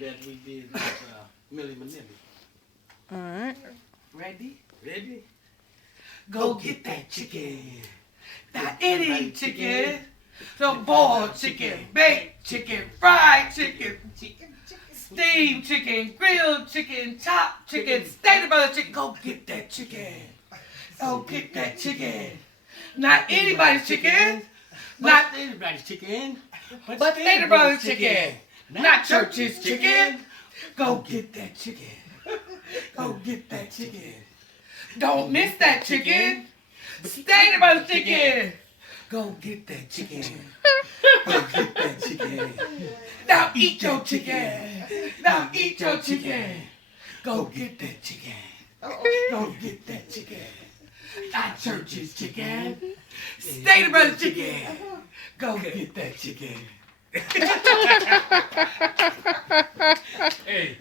that we did with Millie Manilli. All right. Ready? Ready? Go get that chicken. That any chicken. The boiled chicken, baked chicken, fried chicken, steamed chicken, grilled chicken, chopped chicken, stated butter chicken. Go get that chicken. Go get that chicken. Not anybody's chicken. Not anybody's chicken. But stated brother's chicken. Not church's chicken. Go get that chicken. Go get that chicken. Don't miss that chicken. Stated brother's chicken. Go get that chicken. Go get that chicken. Now eat your chicken. Now eat your chicken. Go get that chicken. Go get that chicken. Not church's chicken. Stated brother's chicken. Go get that chicken. Hey.